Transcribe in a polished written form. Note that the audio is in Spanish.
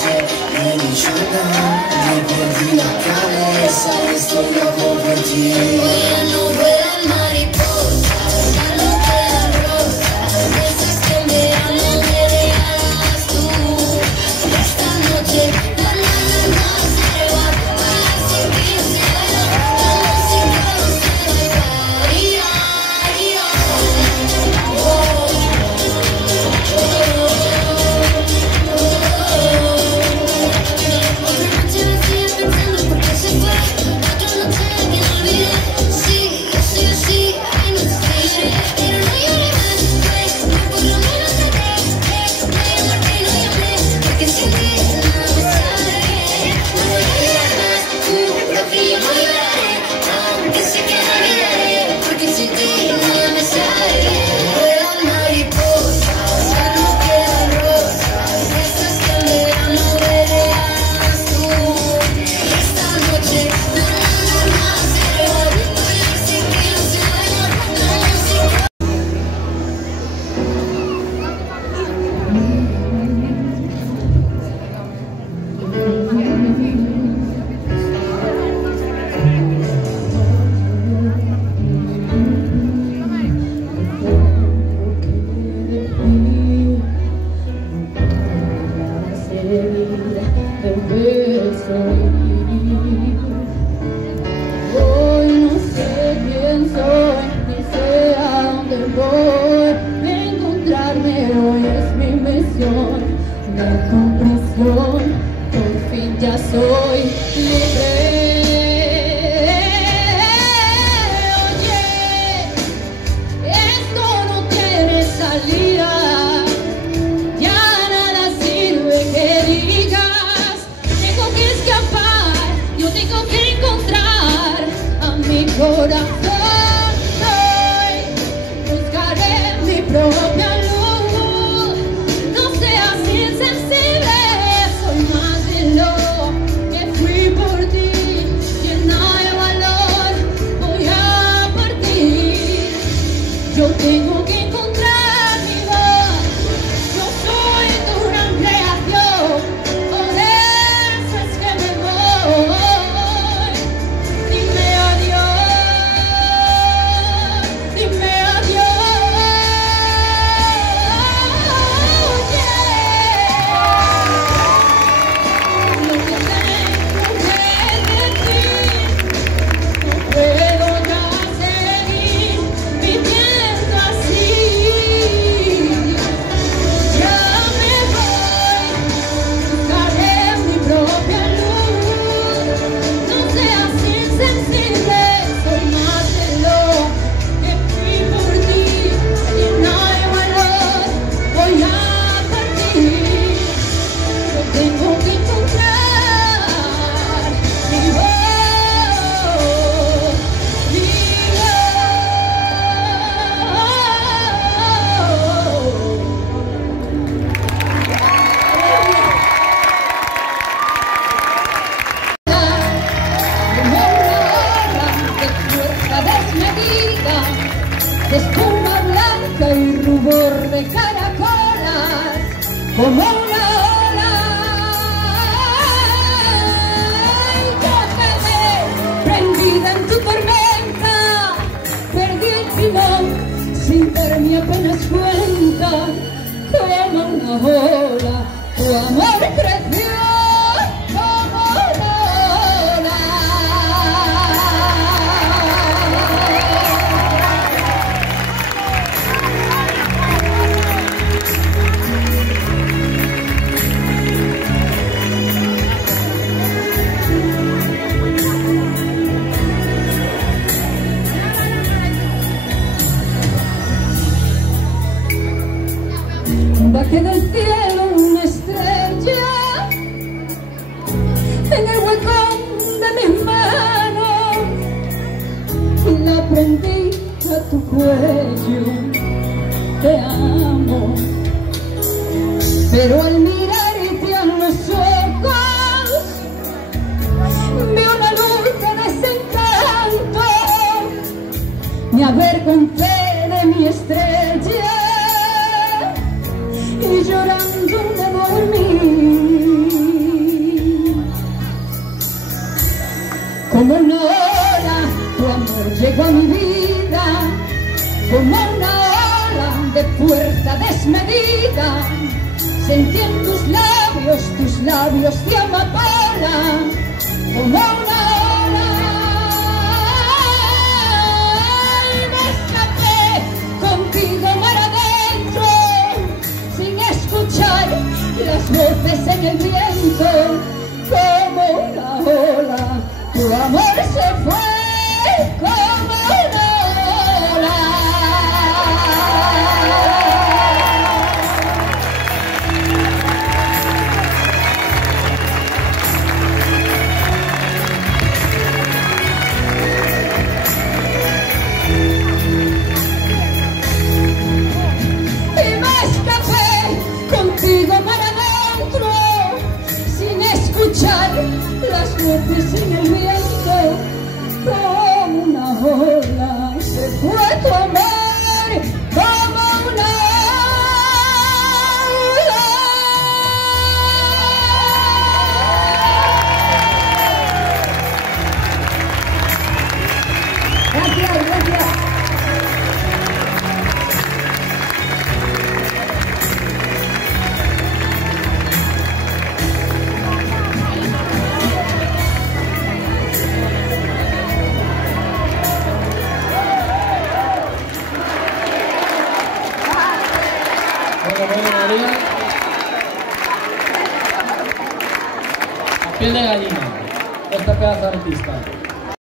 sé, ven y llora. Me perdí la cabeza, estoy loco por ti. Voy a nubes mariposas, ya no quedan rosas, esas que en verano me regalas tú. Esta noche la luna se va a bailar sin pincel, la música no se va a Hoy no sé quién soy, ni sé a dónde voy. Encontrarme hoy es mi misión. De tu prisión, por fin ya soy libre. Oye, esto no tiene salida. Ya nada sirve que digas. Tengo que escapar, yo tengo que encontrar a mi corazón. Hoy buscaré mi propia luz. No seas insensible, soy más de lo que fui por ti. Llena de valor, voy a partir. Yo tengo que encontrar mi voz. Yo soy tu gran creación, por eso es que me voy. Dime adiós, dime adiós. Lo que tengo que decir, no puedo ya seguir viviendo así. Ya me voy, buscaré mi propia luz. No seas insensible, soy más de lo que fui por ti. Llena de valor, voy a partir. Yo tengo que encontrar mi voz, mi como una ola de fuerza desmedida, de espuma blanca y rubor de caracolas, como una ola. Y yo quedé prendida en tu tormenta, perdí el timón sin darme apenas cuenta. Como una ola, tu amor creció como una ola. Bajé del cielo una estrella en el hueco de mis manos y la prendí a tu cuello. Te amo, pero al mirarte a los ojos vi una luz de desencanto. Me avergoncé de mi estrella y llorando me dormí. llegó a mi vida como una ola de fuerza desmedida. Sentí en tus labios de amapola, como una ola. Y me escapé contigo mar adentro, sin escuchar las voces en el viento, como una ola. Tu amor se fue como una ola. Y me escapé contigo mar adentro, sin escuchar las voces en el viento, como una ola. Se fue tu amor como una ola. Gracias, gracias. Bueno, María. A piel de gallina, esta pedazo de artista.